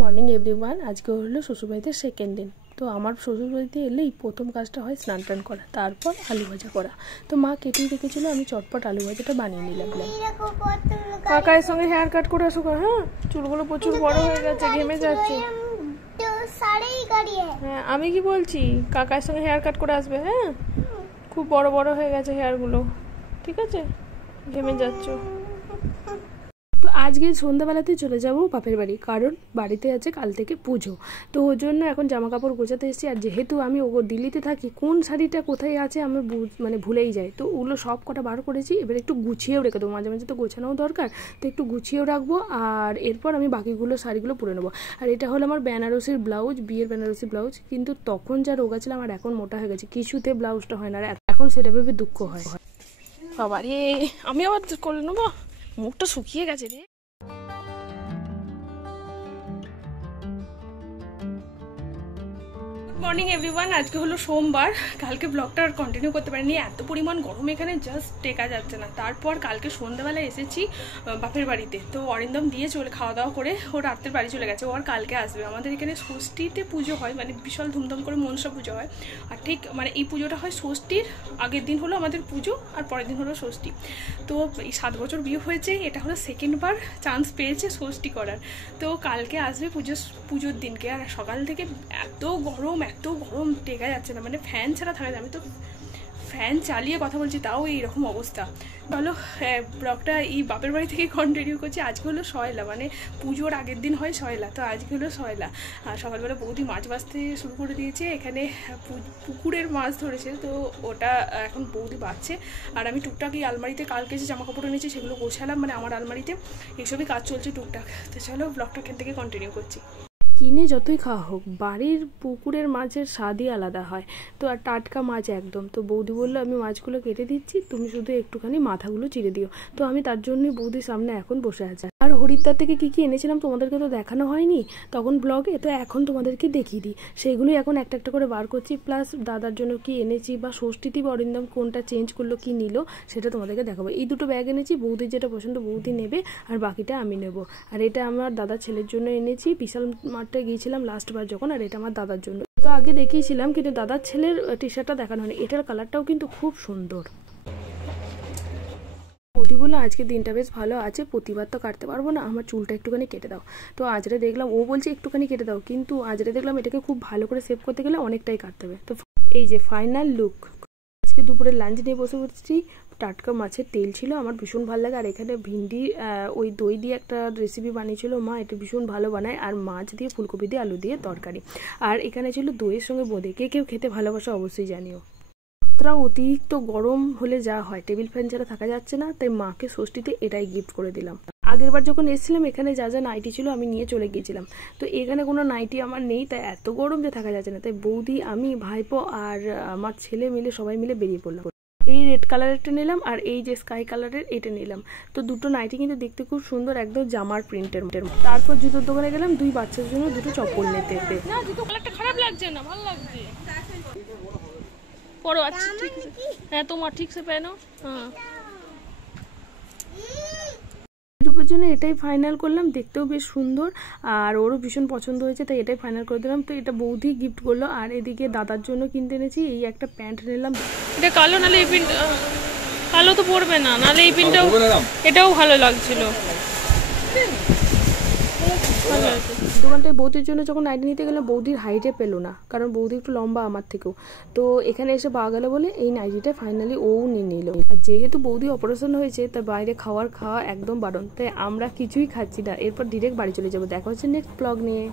Morning everyone. আজকে হলো শ্বশুরবাড়িতে সেকেন্ড দিন। তো আমার শ্বশুরবাড়িতে এলেই প্রথম কাজটা হয় স্নান টান করা, তারপর আলু ভাজা করা। তো মা কেটেই রেখেছিল, আমি চটপট আলু ভাজাটা বানিয়ে নিলাম। কাকার সঙ্গে হেয়ার কাট করে আসো। হ্যাঁ, চুলগুলো প্রচুর বড় হয়ে গেছে, ঘেমে যাচ্ছে। হ্যাঁ, আমি কি বলছি, কাকার সঙ্গে হেয়ার কাট করে আসবে। হ্যাঁ, খুব বড় বড় হয়ে গেছে হেয়ারগুলো, ঠিক আছে, ঘেমে যাচ্ছ। তো আজকে সন্ধ্যাবেলাতেই চলে যাব বাপের বাড়ি, কারণ বাড়িতে আছে কাল থেকে পুজো। তো ওর জন্য এখন জামা কাপড় গোছাতে এসেছি। আর যেহেতু আমি দিল্লিতে থাকি, কোন শাড়িটা কোথায় আছে আমি ভুলেই যাই। তো ওগুলো সব কটা বার করেছি, এবার একটু গুছিয়েও রেখে দেবো, মাঝে মাঝে তো গোছানোও দরকার। তো একটু গুছিয়েও রাখবো, আর এরপর আমি বাকিগুলো শাড়িগুলো পরে নেবো। আর এটা হলো আমার বেনারসির ব্লাউজ, বিয়ের বেনারসি ব্লাউজ। কিন্তু তখন যা রোগা ছিলাম, আর এখন মোটা হয়ে গেছে, কিছুতে ব্লাউজটা হয় না। আর এখন সেটা ভেবে দুঃখ হয়। বাবা রে, আমি আবার করে নেবো, মুখটা শুকিয়ে গেছে রে। Morning everyone. আজকে হলো সোমবার। কালকে ব্লগটা আর কন্টিনিউ করতে পারিনি, এত পরিমাণ গরম এখানে জাস্ট টেকা যাচ্ছে না। তারপর কালকে সন্ধ্যাবেলায় এসেছি বাপের বাড়িতে। তো অরিন্দম দিয়ে খাওয়া দাওয়া করে ও রাত্রের বাড়ি চলে গেছে। ও আর কালকে আসবে। আমাদের এখানে ষষ্ঠীতে পুজো হয়, মানে বিশাল ধুমধাম করে মনসা পুজো হয়। আর ঠিক মানে এই পুজোটা হয় ষষ্ঠীর আগের দিন হলো আমাদের পুজো, আর পরের দিন হলো ষষ্ঠী। তো এই 7 বছর বিয়ে হয়েছে, এটা হলো সেকেন্ডবার চান্স পেয়েছে ষষ্ঠী করার। তো কালকে আসবে পুজোর দিনকে। আর সকাল থেকে এত গরম টেকা যাচ্ছে না, মানে ফ্যান ছাড়া থাকা যায়। আমি তো ফ্যান চালিয়ে কথা বলছি, তাও এইরকম অবস্থা। বলো, ব্লগটা এই বাপের বাড়ি থেকে কন্টিনিউ করছি। আজকে হলো সয়লা, মানে পুজোর আগের দিন হয় সয়লা, তো আজকে হলো সয়লা। আর সকালবেলা বৌদি মাছ বাছতে শুরু করে দিয়েছে। এখানে পুকুরের মাছ ধরেছে, তো ওটা এখন বৌদি বাছছে। আর আমি টুকটাক এই আলমারিতে কালকে যে জামা কাপড় এনেছি সেগুলো গোছালাম, মানে আমার আলমারিতে এইসবই কাজ চলছে টুকটাক। তো চলো ব্লগটা এখান থেকে কন্টিনিউ করছি। কিনে যতই খাওয়া হোক, বাড়ির পুকুরের মাছের স্বাদই আলাদা হয়। তো আর টাটকা মাছ একদম। তো বৌদি বললো আমি মাছগুলো কেটে দিচ্ছি, তুমি শুধু একটুখানি মাথাগুলো চিড়ে দিও। তো আমি তার জন্যই বৌদির সামনে এখন বসে আছি। আর হরিদ্বার থেকে কি কি এনেছিলাম তোমাদেরকে তো দেখানো হয়নি তখন ব্লগে, তো এখন তোমাদেরকে দেখিয়ে দিই। সেগুলোই এখন একটা একটা করে বার করছি, প্লাস দাদার জন্য কি এনেছি, বা ষষ্ঠীতে অরিন্দম কোনটা চেঞ্জ করলো, কি নিল, সেটা তোমাদেরকে দেখাবো। এই দুটো ব্যাগ এনেছি, বৌদির যেটা পছন্দ বৌদি নেবে, আর বাকিটা আমি নেব। আর এটা আমার দাদার ছেলের জন্য এনেছি, বিশাল মাঠটা গিয়েছিলাম লাস্টবার যখন। আর এটা আমার দাদার জন্য, তো আগে দেখিয়েছিলাম, কিন্তু দাদার ছেলের টি শার্টটা দেখানো হয়নি। এটার কালারটাও কিন্তু খুব সুন্দর। বৌদি বললো আজকে দিনটা বেশ ভালো আছে, প্রতিবার তো কাটতে পারবো না, আমার চুলটা একটুখানি কেটে দাও। তো আজরে দেখলাম, ও বলছে একটুখানি কেটে দাও, কিন্তু আজরে দেখলাম এটাকে খুব ভালো করে সেভ করতে গেলে অনেকটাই কাটতে হবে। তো এই যে ফাইনাল লুক। আজকে দুপুরে লাঞ্চ নিয়ে বসে পড়েছি। টাটকা মাছের তেল ছিল, আমার ভীষণ ভালো লাগে। আর এখানে ভিন্ডি ওই দই দিয়ে একটা রেসিপি বানিয়েছিল মা, এটা ভীষণ ভালো বানায়। আর মাছ দিয়ে ফুলকপি দিয়ে আলু দিয়ে তরকারি। আর এখানে ছিল দইয়ের সঙ্গে বোঁদে। কে কেউ খেতে ভালোবাসা অবশ্যই জানিও। অতিরিক্ত গরম হলে যা হয়, টেবিল ফ্যান ছাড়া থাকা যাচ্ছে না, তাই মাকে ষষ্ঠীতে এটাই গিফট করে দিলাম। আগের বার যখন এসেছিলাম এখানে যা যা নাইটি ছিল আমি নিয়ে চলে গিয়েছিলাম। তো এখানে কোনো নাইটি আমার নেই, তাই এত গরম যে থাকা যাচ্ছে না। তাই বৌদি, আমি, ভাইপো আর আমার ছেলে মিলে সবাই মিলে বেরিয়ে পড়লাম। এই রেড কালারেরটা নিলাম, আর এই যে স্কাই কালারের এটা নিলাম। তো দুটো নাইটি কিন্তু দেখতে খুব সুন্দর, একদম জামার প্রিন্টের। তারপর জুতোর দোকানে গেলাম 2 বাচ্চার জন্য দুটো চপ্পল নিতে। না, জুতো কালারটা খারাপ লাগছে না, ভালো লাগছে। পরো, আচ্ছা ঠিক আছে। হ্যাঁ, তোমার ঠিক সে পেনো। হ্যাঁ, রূপের জন্য এটাই ফাইনাল করলাম, দেখতেও বেশ সুন্দর আর ওরও ভীষণ পছন্দ হয়েছে, তাই এটাই ফাইনাল করে দিলাম। তো এটা বৌদি গিফট করলো। আর এদিকে দাদার জন্য কিনতে এনেছি এই একটা প্যান্ট নিলাম। এটা কালো, নালে এই প্যান্ট কালো তো পরবে না, নালে এই প্যান্টটাও, এটাও ভালো লাগছিল। দোকানটায় বৌদির জন্য যখন নাইটি নিতে গেলাম, বৌদির হাইটে পেলো না, কারণ বৌদি একটু লম্বা আমার থেকেও। তো এখানে এসে পাওয়া গেল বলে এই নাইটিটা ফাইনালি ও নিয়ে নিল। আর যেহেতু বৌদি অপারেশন হয়েছে, তাই বাইরে খাওয়া একদম বারণ, তাই আমরা কিছুই খাচ্ছি না। এরপর ডিরেক্ট বাড়ি চলে যাবো। দেখা হচ্ছে নেক্সট ব্লগ নিয়ে।